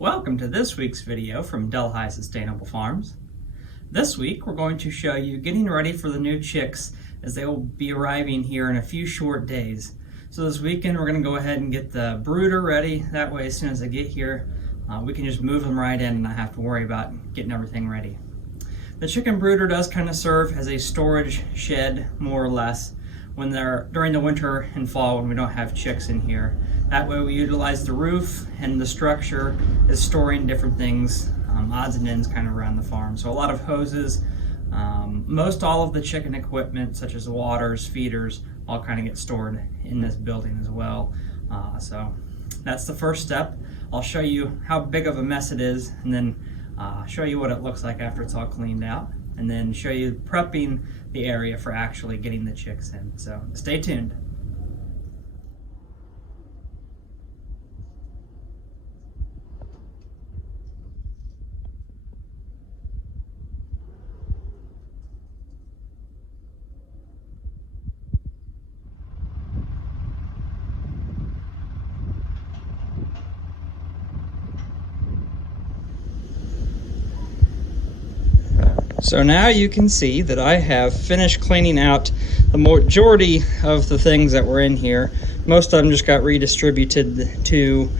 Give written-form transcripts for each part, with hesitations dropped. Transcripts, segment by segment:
Welcome to this week's video from Delhi Sustainable Farms. This week we're going to show you getting ready for the new chicks as they will be arriving here in a few short days. So this weekend we're going to go ahead and get the brooder ready. That way as soon as they get here we can just move them right in and not have to worry about getting everything ready. The chicken brooder does kind of serve as a storage shed more or less when they're during the winter and fall when we don't have chicks in here. That way we utilize the roof and the structure is storing different things, odds and ends kind of around the farm. So a lot of hoses, most all of the chicken equipment such as waters, feeders, all kind of get stored in this building as well. So that's the first step. I'll show you how big of a mess it is and then show you what it looks like after it's all cleaned out, and then show you prepping the area for actually getting the chicks in. So stay tuned. So now you can see that I have finished cleaning out the majority of the things that were in here. Most of them just got redistributed to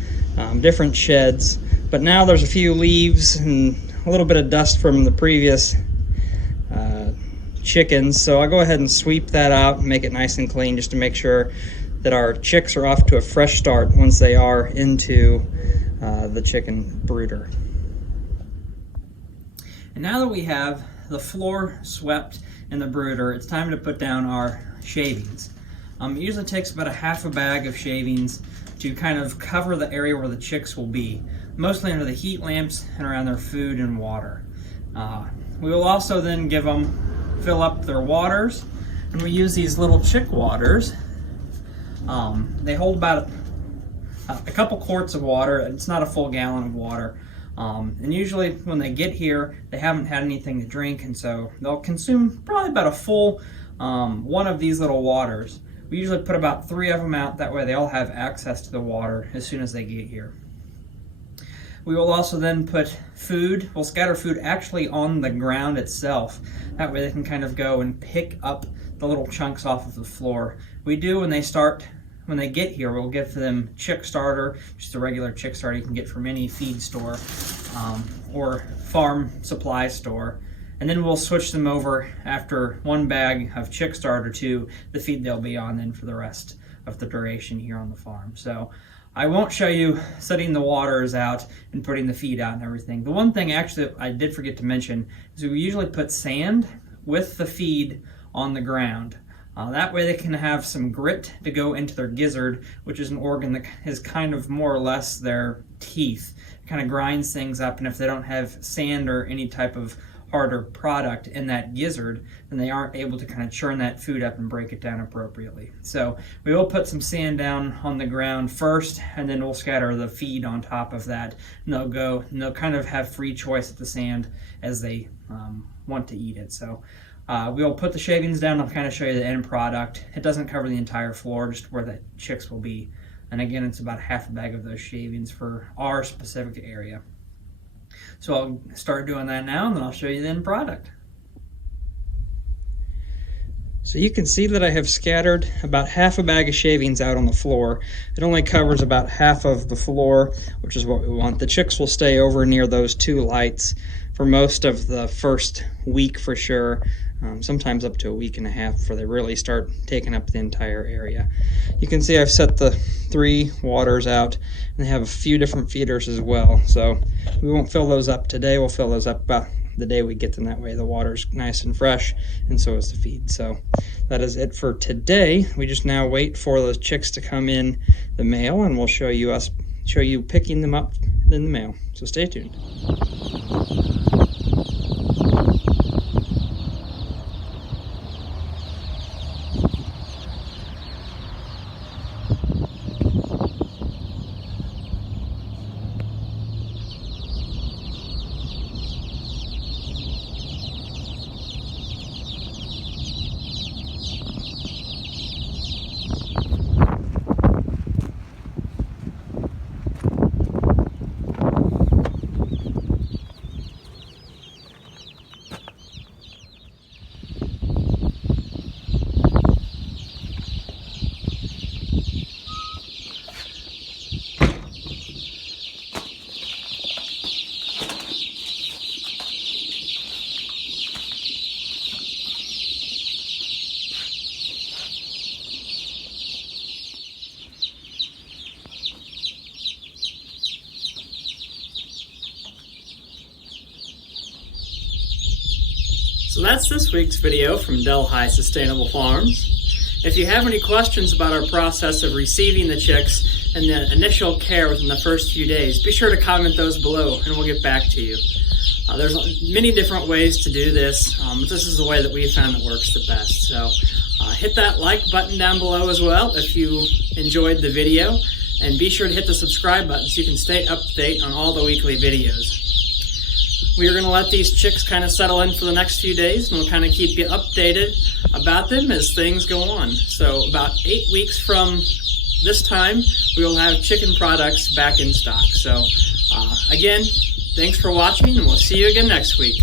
different sheds, but now there's a few leaves and a little bit of dust from the previous chickens. So I'll go ahead and sweep that out and make it nice and clean just to make sure that our chicks are off to a fresh start once they are into the chicken brooder. And now that we have the floor swept in the brooder, it's time to put down our shavings. It usually takes about a half a bag of shavings to kind of cover the area where the chicks will be, mostly under the heat lamps and around their food and water. We will also then give them, fill up their waters, and we use these little chick waters. They hold about a couple quarts of water. It's not a full gallon of water. And usually when they get here, they haven't had anything to drink, and so they'll consume probably about a full one of these little waters. We usually put about 3 of them out, that way they all have access to the water as soon as they get here. We will also then put food, we'll scatter food actually on the ground itself. That way they can kind of go and pick up the little chunks off of the floor. We do when they get here, we'll give them chick starter, just a regular chick starter you can get from any feed store or farm supply store. And then we'll switch them over after 1 bag of chick starter to the feed they'll be on then for the rest of the duration here on the farm. So I won't show you setting the waters out and putting the feed out and everything. The one thing actually I did forget to mention is we usually put sand with the feed on the ground. That way they can have some grit to go into their gizzard, which is an organ that is kind of more or less their teeth. It kind of grinds things up, and if they don't have sand or any type of harder product in that gizzard, then they aren't able to kind of churn that food up and break it down appropriately. So we will put some sand down on the ground first, and then we'll scatter the feed on top of that. And they'll kind of have free choice at the sand as they want to eat it. So we'll put the shavings down. I'll kind of show you the end product. It doesn't cover the entire floor, just where the chicks will be. And again, it's about half a bag of those shavings for our specific area. So I'll start doing that now, and then I'll show you the end product. So you can see that I have scattered about half a bag of shavings out on the floor. It only covers about half of the floor, which is what we want. The chicks will stay over near those 2 lights for most of the first week for sure, sometimes up to a week and a half before they really start taking up the entire area. You can see I've set the 3 waters out, and they have a few different feeders as well. So we won't fill those up today. We'll fill those up about the day we get them. That way the water's nice and fresh, and so is the feed. So that is it for today. We just now wait for those chicks to come in the mail, and we'll show you picking them up in the mail. So stay tuned. So that's this week's video from Delhi Sustainable Farms. If you have any questions about our process of receiving the chicks and the initial care within the first few days, be sure to comment those below and we'll get back to you. There's many different ways to do this, but this is the way that we found that works the best. So hit that like button down below as well if you enjoyed the video, and be sure to hit the subscribe button so you can stay up to date on all the weekly videos. We are going to let these chicks kind of settle in for the next few days, and we'll kind of keep you updated about them as things go on. So about 8 weeks from this time, we will have chicken products back in stock. So again, thanks for watching, and we'll see you again next week.